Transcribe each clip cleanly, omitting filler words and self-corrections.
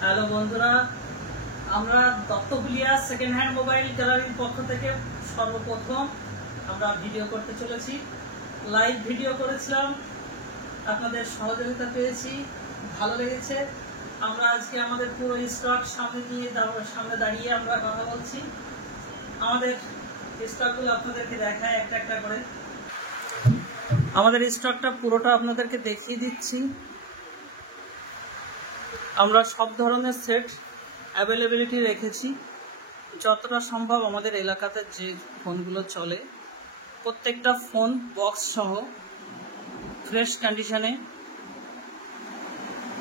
Hello বন্ধুরা, আমরা দত্তগুলিয়া second hand mobile গ্যালারির পক্ষ থেকে সর্বপ্রথম আমরা ভিডিও করতে চলেছি। লাইভ ভিডিও করেছিলাম, আপনাদের সহযোগিতা পেয়েছি, ভালো লেগেছে। আমরা আজকে আমাদের পুরো স্টক সামনে দাঁড়িয়ে আমরা কথা বলছি। আমাদের স্টকগুলো আপনাদেরকে দেখায় একটা একটা করে। আমাদের স্টকটা পুরোটা আপনাদেরকে দেখিয়ে দিচ্ছি। আমরা সব ধরনের সেট অ্যাভেলেবিলিটি রেখেছি, যতটা সম্ভব আমাদের এলাকাতে যে ফোনগুলো চলে প্রত্যেকটা ফোন বক্স সহ ফ্রেশ কন্ডিশনে।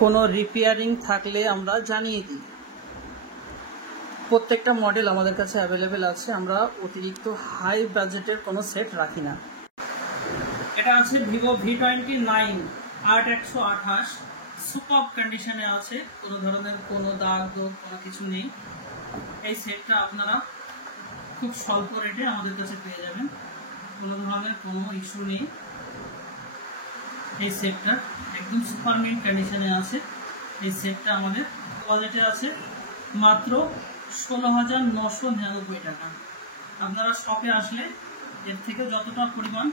কোনো রিপেয়ারিং থাকলে আমরা জানিয়ে দিই। প্রত্যেকটা মডেল আমাদের কাছে অ্যাভেলেবেল আছে। আমরা অতিরিক্ত হাই বাজেটের কোনো সেট রাখি না। এটা আছে ভিভো V29 8128, সুপার কন্ডিশনে আছে, কোনো ধরনের কোনো দাগ কোনো কিছু নেই। এই সেটটা আপনারা খুব স্বল্প রেটে আমাদের কাছে পেয়ে যাবেন, কোনো ধরনের কোনো ইস্যু নেই। এই সেটটা একদম সুপার মিন্ট কন্ডিশনে আছে। এই সেটটা আমাদের বাজেটে আছে মাত্র 16,999 টাকা। আপনারা শপে আসলে এর থেকে যতটা পরিমাণ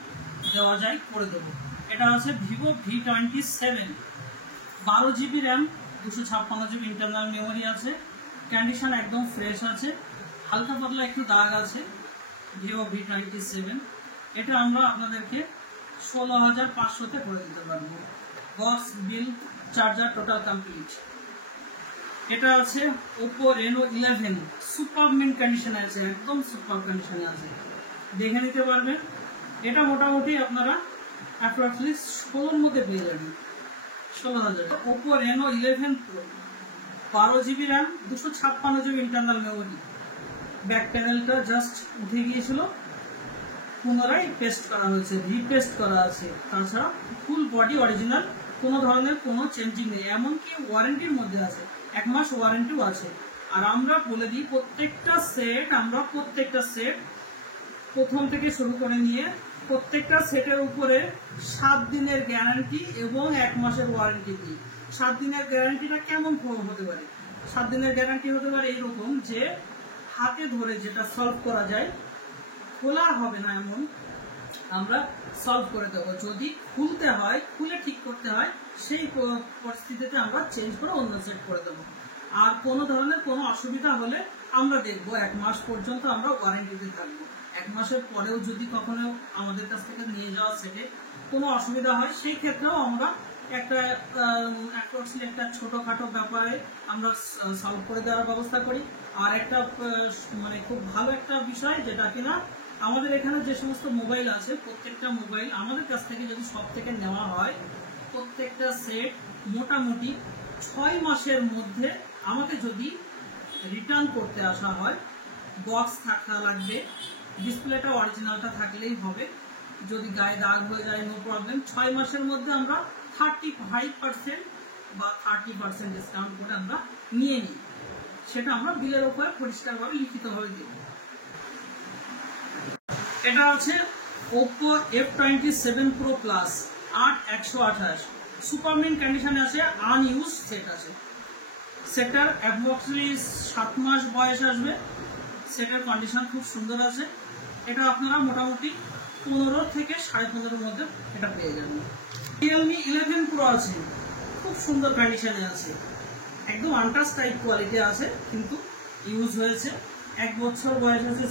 দেওয়া যায় করে দেবো। এটা আছে Vivo V27, 12 GB RAM, 256 GB internal memory আছে। কন্ডিশন একদম ফ্রেশ আছে, হালকা পাতলা একটু দাগ আছে। ভিভো V27 এটা আমরা আপনাদেরকে 16,500-তে করে দিতে পারবো। বক্স, বিল, চার্জার টোটাল কমপ্লিট। এটা আছে ওপো রেনো 11, সুপার মিন্ট কন্ডিশনে আছে, একদম সুপার কন্ডিশনে আছে, দেখে নিতে পারবেন। এটা মোটামুটি আপনারা অ্যাপ্রক্সিমেটলি 16-র মধ্যে পেয়ে যাবেন, 16,000। Oppo Reno 11 pro, 12 GB RAM, 256 GB internal memory. Back প্যানেলটা জাস্ট উঠে গিয়েছিল, পুনরায় পেস্ট করা হয়েছে, রিপেস্ট করা আছে। তাছাড়া ফুল বডি অরিজিনাল, কোনো ধরনের কোনো চেঞ্জিং নেই। এমনকি ওয়ারেন্টির মধ্যে আছে, 1 মাস ওয়ারেন্টিও আছে। আর আমরা বলে দিই প্রত্যেকটা সেট প্রথম থেকে শুরু করে নিয়ে প্রত্যেকটা সেটের উপরে 7 দিনের গ্যারান্টি এবং 1 মাসের ওয়ারেন্টি দিই। 7 দিনের গ্যারান্টিটা কেমন হতে পারে? 7 দিনের গ্যারান্টি হতে পারে এইরকম যে হাতে ধরে যেটা সলভ করা যায়, খোলা হবে না এমন আমরা সলভ করে দেবো। যদি খুলতে হয়, খুলে ঠিক করতে হয়, সেই পরিস্থিতিতে আমরা চেঞ্জ করে অন্য সেট করে দেবো। আর কোনো ধরনের কোনো অসুবিধা হলে আমরা দেখবো 1 মাস পর্যন্ত আমরা ওয়ারেন্টিতে থাকবো। 1 মাসের পরেও যদি কখনো আমাদের কাছ থেকে নিয়ে যাওয়া সেটে কোনো অসুবিধা হয়, সেই ক্ষেত্রেও আমরা একটা ছোটখাটো ব্যাপারে আমরা সলভ করে দেওয়ার ব্যবস্থা করি। আর একটা মানে খুব ভালো একটা বিষয়, যেটা কিনা আমাদের এখানে যে সমস্ত মোবাইল আছে, প্রত্যেকটা মোবাইল আমাদের কাছ থেকে যদি সব থেকে নেওয়া হয়, প্রত্যেকটা সেট মোটামুটি 6 মাসের মধ্যে আমাকে যদি রিটার্ন করতে আসা হয়, বক্স থাকা লাগবে, ডিসপ্লেটা অরিজিনালটা থাকলেই হবে। যদি গায়ে দাগ হয়ে যায় নো প্রবলেম। 6 মাসের মধ্যে আমরা 35% বা 30% ডিসকাউন্ট করে আমরা নিয়ে নিই। সেটা আমরা বিলের উপরে পরিষ্কারভাবে লিখিতভাবে দিই। এটা আছে Oppo F27 Pro Plus 8128, super mint কন্ডিশনে আছে, আনইউজ সেট আছে। সেটার অ্যাপ্রক্সিমেটলি 7 মাস বয়স আসবে। সেটার কন্ডিশন খুব সুন্দর আছে। এটা আপনারা মোটামুটি 15 থেকে 15.5-এর মধ্যে এটা পেয়ে যাবেন। Realme 11 Pro আছে, খুব সুন্দর কন্ডিশনে আছে, একদম আনটাচ টাইপ কোয়ালিটি আছে, কিন্তু ইউজ হয়েছে। 1 বছর বয়স আছে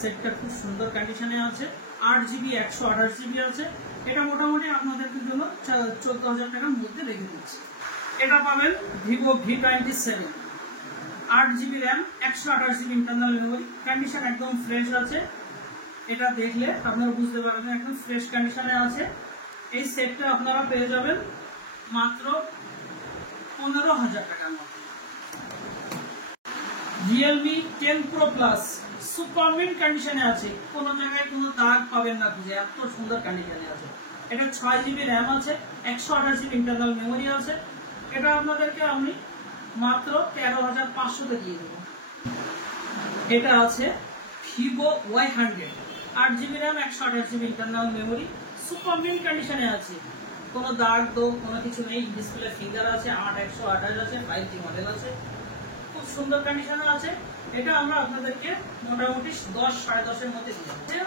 সেটটা খুব সুন্দর কন্ডিশনে আছে। 8 GB 128 GB আছে। এটা মোটামুটি আপনাদেরকে জন্য 14,000 টাকার মধ্যে রেখে দিচ্ছি। এটা পাবেন Vivo V27, 8 GB RAM, 128 GB internal memory. Condition একদম ফ্রেশ আছে, এটা দেখলে আপনারা বুঝতে পারবেন একদম ফ্রেশ কন্ডিশনে আছে। এই সেটটা আপনারা পেয়ে যাবেন মাত্র 15,000 টাকার মতো। Realme 10 Pro Plus, super mint কন্ডিশনে আছে, কোনো জায়গায় কোনো দাগ পাবেন না, বুঝে এত সুন্দর কন্ডিশনে আছে। এটা 6 GB র্যাম আছে, 128 GB ইন্টারনাল মেমোরি আছে। এটা আপনাদেরকে আমি মাত্র 13,500-তে দিয়ে দেবো। এটা আছে Vivo Y100, 8 GB RAM, 128 GB internal memory, super mint কন্ডিশনে আছে, কোনো দাগ দোগ কোনো কিছু নেই, ডিসপ্লে ফিঙ্গার আছে, 8128 আছে, 5G মডেল আছে, খুব সুন্দর কন্ডিশনে আছে। এটা আমরা আপনাদেরকে মোটামুটি 10 10.5 এর মধ্যে দিচ্ছি।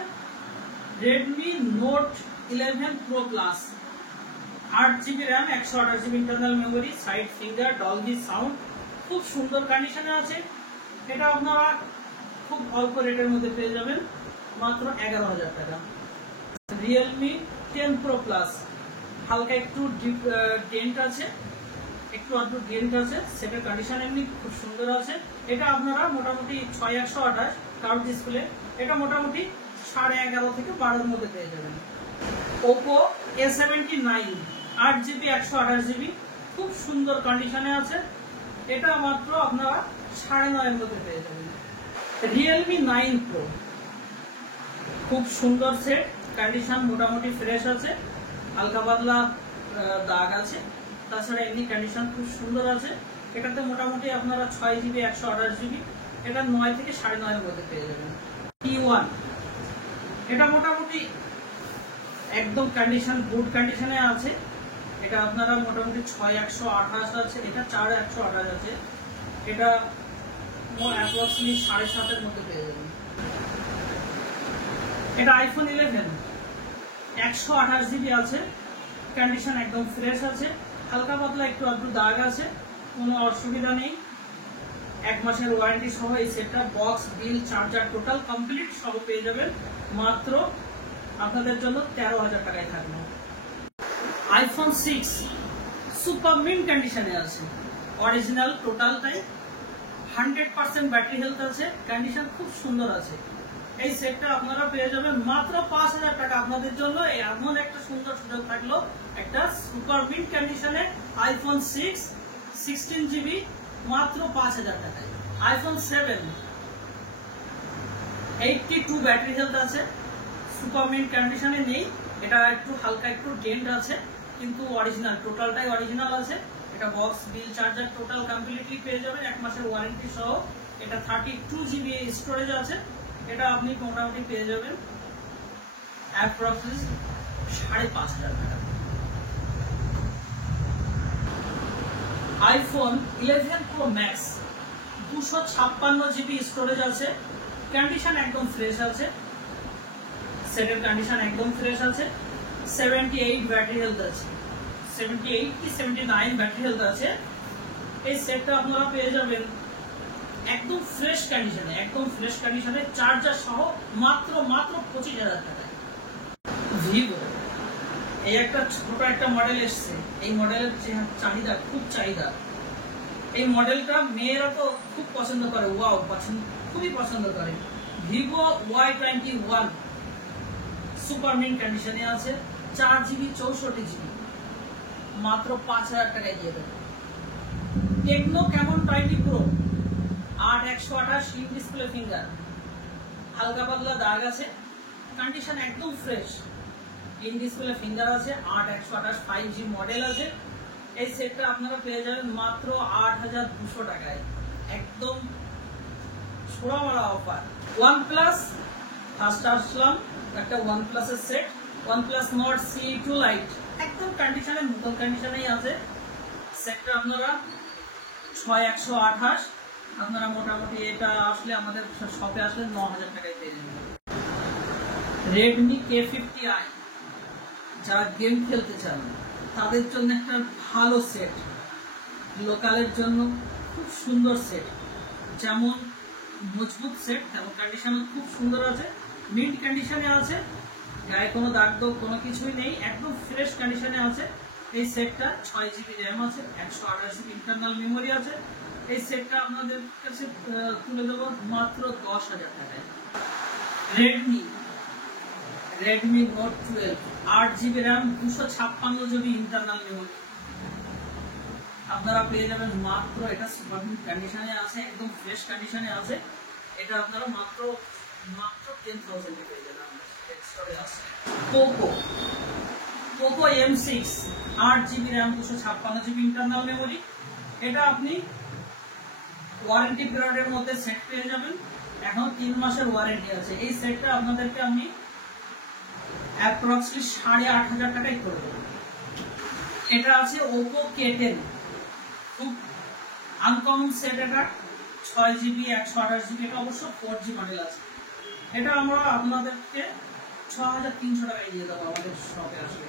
Redmi Note 11 Pro Plus, 8GB RAM, 128GB internal memory, side finger, Dolby sound, খুব সুন্দর কন্ডিশনে আছে। এটা আপনারা খুব অল্প রেটের মধ্যে পেয়ে যাবেন, মাত্র 11,000 টাকা। Realme 10 Pro Plus, হালকা একটু ডেন্ট আছে, একটু আধটু ডেন্ট আছে, সেটার কন্ডিশন এমনি খুব সুন্দর আছে। এটা আপনারা মোটামুটি 6128 কার্ভ ডিসপ্লে, এটা মোটামুটি 11.5 থেকে 12 এর মধ্যে পেয়ে যাবেন। Oppo A79, 8GB 128GB, খুব সুন্দর কন্ডিশনে আছে। এটা মাত্র আপনারা 9.5 এর মধ্যে পেয়ে যাবেন। Realme 9 Pro, খুব সুন্দর সেট, কন্ডিশন মোটামুটি ফ্রেশ আছে, হালকা পাতলা দাগ আছে, তাছাড়া এমনি কন্ডিশন খুব সুন্দর আছে। এটাতে মোটামুটি আপনারা 6GB 128GB, এটা 9 থেকে 9.5 এর মধ্যে পেয়ে যাবেন। T1, এটা মোটামুটি একদম কন্ডিশন গুড কন্ডিশনে আছে। এটা আপনারা মোটামুটি 6128 আছে, এটা 4128 আছে, এটা অ্যাপ্রক্সিমেটলি 7.5 এর মধ্যে পেয়ে যাবেন। এটা iPhone 11, 128GB আছে, কন্ডিশন একদম ফ্রেশ আছে, হালকা পাতলা একটু আধটু দাগ আছে, কোনো অসুবিধা নেই। 1 মাসের ওয়ারেন্টি সহ এই সেটটা, বক্স, বিল, চার্জার টোটাল কমপ্লিট সব পেয়ে যাবেন, মাত্র আপনাদের জন্য 13,000 টাকায় থাকবে। iPhone 6 সুপার মিন্ট কন্ডিশনে আছে, original total type, 100% battery health আছে, কন্ডিশন খুব সুন্দর আছে। এই সেটটা আপনারা পেয়ে যাবেন মাত্র 5,000 টাকা। আপনাদের জন্য এমন একটা সুন্দর সুযোগ থাকলো, একটা সুপার মিন্ট কন্ডিশনে iPhone 6 16GB মাত্র 5,000 টাকায়। iPhone 7 82 ব্যাটারি হেলথ আছে, সুপার মিন্ট কন্ডিশনে নেই, এটা একটু হালকা একটু ডেন্ট আছে, কিন্তু অরিজিনাল টোটালটাই অরিজিনাল আছে। এটা বক্স, বিল, চার্জার টোটাল কমপ্লিটলি পেয়ে যাবেন 1 মাসের ওয়ারেন্টি সহ। এটা 32GB স্টোরেজ আছে, এটা আপনি মোটামুটি পেয়ে যাবেন অ্যাপ্রক্সিমেটলি 5,500 টাকা। iPhone 11 Pro Max, 256GB storage আছে, কন্ডিশন একদম ফ্রেশ আছে, সেটের কন্ডিশন একদম ফ্রেশ আছে, 78 ব্যাটারি হেলথ আছে, 78 কি 79 ব্যাটারি হেলথ আছে। এই সেটটা আপনারা পেয়ে যাবেন একদম ফ্রেশ কন্ডিশনে, একদম ফ্রেশ কন্ডিশনে, চার্জার সহ, মাত্র 25,000 টাকায়। Vivo, এই একটা ছোট একটা মডেল এসছে, এই মডেলের চাহিদা খুব চাহিদা। এই মডেলটা মেয়েরা তো খুব পছন্দ করে, ওয়াও খুবই পছন্দ করে। Vivo Y21 সুপার মিন্ট কন্ডিশনে আছে, 4GB 64GB, মাত্র 5,000 টাকায় দিয়ে দেবে। Tecno Camon 20 Pro, 8/128 in display finger, হালকা পাতলা দাগ আছে, কন্ডিশন একদম ফ্রেশ, ইন ডিসপ্লে ফিঙ্গার আছে, 8/128 5G মডেল আছে। এই সেটটা আপনারা পেয়ে যাবেন মাত্র 8,200 টাকায়, একদম ছোড়া মারা অফার। OnePlus, ফার্স্ট আসলাম একটা OnePlus এর set, OnePlus Nord CE2 Lite, একদম কন্ডিশনে নতুন কন্ডিশনেই আছে। সেটটা আপনারা 6128, আপনারা মোটামুটি এটা আসলে আমাদের শপে আসলে 9,000 টাকায় পেয়ে যাবেন। Redmi K50i, যারা গেম খেলতে চান তাদের জন্য একটা ভালো সেট, লোকালের জন্য খুব সুন্দর সেট, যেমন মজবুত সেট, তেমন কন্ডিশন খুব সুন্দর আছে, মিন্ট কন্ডিশনে আছে, গায়ে কোনো দাগ দোগ কোনো কিছুই নেই, একদম ফ্রেশ কন্ডিশনে আছে। এই সেটটা 6GB র্যাম আছে, 128GB ইন্টারনাল মেমোরি আছে। এই সেটটা আপনাদের কাছে তুলে দেবো মাত্র 10,000 টাকায়। Redmi Note 12, 8GB RAM, 256GB internal memory, আপনারা পেয়ে যাবেন মাত্র, এটা সুপার মিন্ট কন্ডিশনে আছে, একদম ফ্রেশ কন্ডিশনে আছে। এটা আপনারা মাত্র 10,000 এ পেয়ে যাবেন। Poco M6, 8GB RAM, 256GB internal memory, এটা আপনি ওয়ারেন্টি পিরিয়ডের মধ্যে সেট পেয়ে যাবেন, এখন 3 মাসের ওয়ারেন্টি আছে। এই সেটটা আপনাদেরকে আমি অ্যাপ্রক্সিমেটলি 8,500 টাকায় করে দেবো। এটা আছে Oppo K10, খুব আনকমন সেট। এটা 6GB 128GB, এটা অবশ্য 4G মডেল আছে। এটা আমরা আপনাদেরকে 6300 টাকায় দিয়ে দেবো আমাদের শপে আসলে।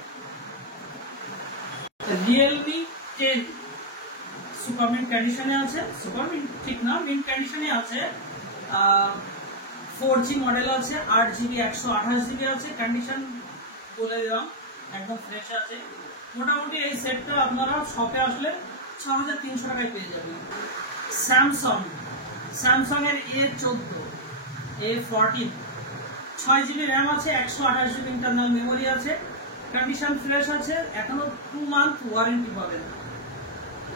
Realme 10 সুপার মিন্ট কন্ডিশনে আছে, সুপার মিন্ট ঠিক না, মিন্ট কন্ডিশনে আছে। 4G মডেল আছে, 8GB 128GB আছে। কন্ডিশন বলে দিলাম, একদম ফ্রেশ আছে। মোটামুটি এই সেটটা আপনারা শপে আসলে 6300 টাকায় পেয়ে যাবেন। স্যামসাং এর A14, A14 6GB র্যাম আছে, 128GB ইন্টারনাল মেমোরি আছে। কন্ডিশন ফ্রেশ আছে, এখনো 2 মান্থ ওয়ারেন্টি পাবেন।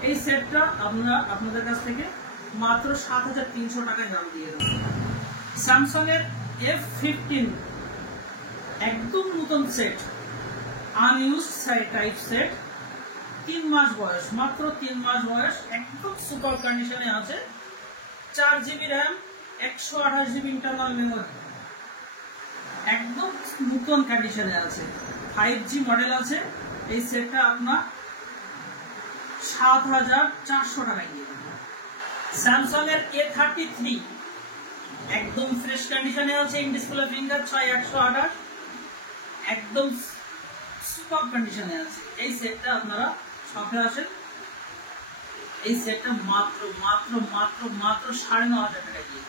এই সেটটা আমরা আপনাদের কাছ থেকে মাত্র 7300 টাকায় দাম দিয়ে দেব। স্যামসাং এর F15 একদম নতুন সেট, আনইউজড টাইপ সেট, 3 মাস বয়স, মাত্র 3 মাস বয়স, একদম সুপার কন্ডিশনে আছে। 4GB RAM, 128GB internal memory, একদম নতুন কন্ডিশনে আছে। 5G মডেল আছে। এই সেটটা আপনার 7400 টাকায় দিয়ে দেব। স্যামসাং এর A33 একদম ফ্রেশ কন্ডিশনে আছে, ইন ডিসপ্লে ফিঙ্গার 6128, একদম সুপার কন্ডিশনে আছে। এই সেটটা আপনারা শপে আসেন, এই সেটটা মাত্র মাত্র মাত্র মাত্র 9500 টাকায় দিয়ে।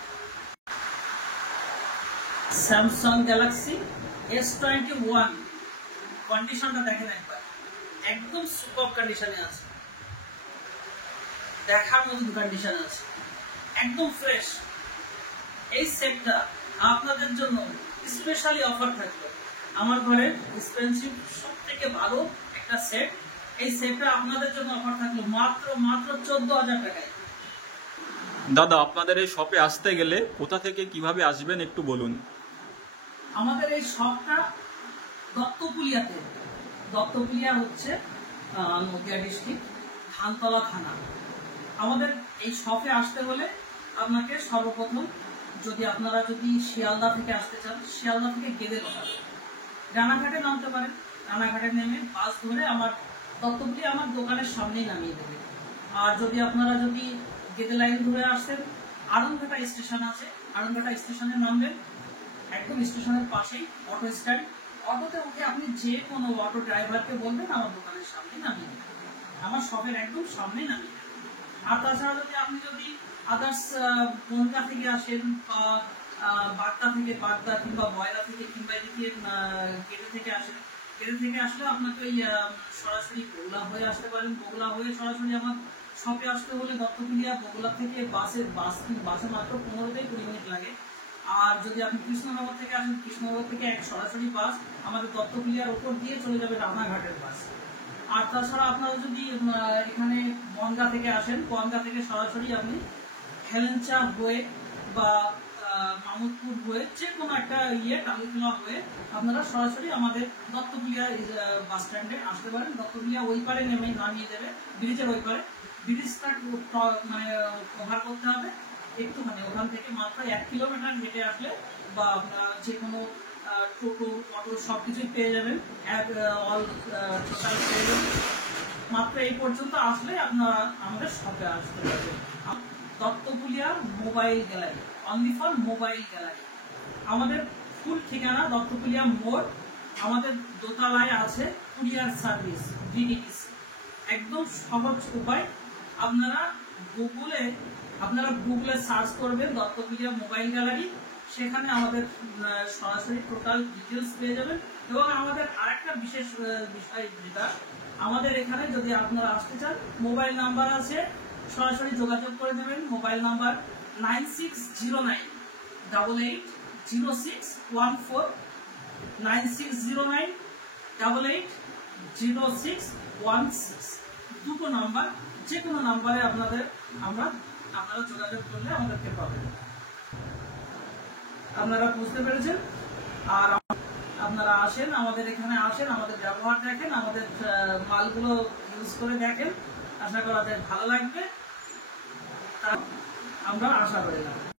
স্যামসাং গ্যালাক্সি S21 কন্ডিশনটা দেখেন একবার, একদম সুপার কন্ডিশনে আছে, দেখার মতো কন্ডিশনে আছে, একদম ফ্রেশ। এই সেটটা আপনাদের জন্য স্পেশালি অফার থাকবে। আমার ঘরের এক্সপেন্সিভ সবথেকে ভালো একটা সেট, এই সেটটা আপনাদের জন্য অফার থাকলো মাত্র মাত্র 14000 টাকায়। দাদা, আপনাদের এই শপে আসতে গেলে কোথা থেকে কিভাবে আসবেন একটু বলুন। আমাদের এই শপটা দত্তপুলিয়াতে, দত্তপুলিয়া হচ্ছে নদিয়া ডিস্ট্রিক্ট, ধানতলা থানা। আমাদের এই শপে আসতে হলে আপনাকে সর্বপ্রথম আপনারা যদি শিয়ালদা থেকে আসতে চান, শিয়ালদা থেকে গেদে লোকাল রানাঘাটে নামতে পারেন। রানাঘাটে নেমে বাস ধরে আমার দত্তপুলিয়া আমার দোকানের সামনেই নামিয়ে দেবে। আর আপনারা যদি গেদে লাইন ধরে আসেন, আড়ংঘাটা স্টেশন আছে, আড়ংঘাটা স্টেশনে নামবেন, একদম স্টেশনের পাশেই অটো স্ট্যান্ড। অটোতে উঠে আপনি যে কোনো অটো ড্রাইভারকে বলবেন আমার দোকানের সামনে নামিয়ে দেবেন, আমার শপের একদম সামনে নামিয়ে দেবেন। আর তাছাড়া আপনি যদি আদার্স বনগা থেকে আসেন বা বাগদা থেকে, বাগদা কিংবা বয়রা থেকে কিংবা এদিকে গেদে থেকে আসেন, গেদে থেকে আসলে আপনাকে ওই সরাসরি বগুলা হয়ে আসতে পারেন। বগুলা হয়ে সরাসরি আমার শপে আসতে হলে দত্তপুলিয়া বগুলা থেকে বাসে মাত্র 15 থেকে 20 মিনিট লাগে। আর যদি আপনি কৃষ্ণনগর থেকে আসেন, কৃষ্ণনগর থেকে এক সরাসরি বাস আমাদের দত্তপুলিয়ার উপর দিয়ে চলে যাবে রানাঘাটের বাস। আর তাছাড়া আপনারা যদি এখানে বনগা থেকে আসেন, বনগা থেকে সরাসরি আপনি হেলেঞ্চা হয়ে বা মামুদপুর হয়ে যে কোনো একটা টালিতলা হয়ে আপনারা সরাসরি আমাদের দত্তপুলিয়া বাস স্ট্যান্ডে আসতে পারেন। দত্তপুলিয়া ওই পারে নেমে নামিয়ে দেবে, ব্রিজের ওই পারে। ব্রিজটা মানে কভার করতে হবে একটুখানি, ওখান থেকে মাত্র 1 কিলোমিটার হেঁটে আসলে বা আপনার যে কোনো টোটো অটো সবকিছুই পেয়ে যাবেন, অল টোটাল পেয়ে যাবেন। মাত্র এই পর্যন্ত আসলে আপনারা আমাদের শপে আসতে পারবেন। Duttapulia mobile gallery, only for mobile gallery. আমাদের ফুল ঠিকানা দত্তপুলিয়া মোড়। আমাদের দোতলায় আছে কুরিয়ার সার্ভিস, ডিটিডিসি। একদম সহজ উপায়, আপনারা গুগলে সার্চ করবেন দত্তপুলিয়া মোবাইল গ্যালারি, সেখানে আমাদের সরাসরি টোটাল ডিটেলস পেয়ে যাবেন। এবং আমাদের আরেকটা বিশেষ বিষয় যেটা, আমাদের এখানে যদি আপনারা আসতে চান, মোবাইল নাম্বার আছে, সরাসরি যোগাযোগ করে নেবেন। মোবাইল নাম্বার 9609880614, 9609880616, দুটো নাম্বার, যে কোনো নাম্বারে আপনারা যোগাযোগ করলে আমাদেরকে পাবেন। আপনারা বুঝতে পেরেছেন? আর আপনারা আসেন, আমাদের এখানে আসেন, আমাদের ব্যবহার দেখেন, আমাদের মালগুলো ইউজ করে দেখেন, আশা করা যায় ভালো লাগবে, আমরা আশা করি।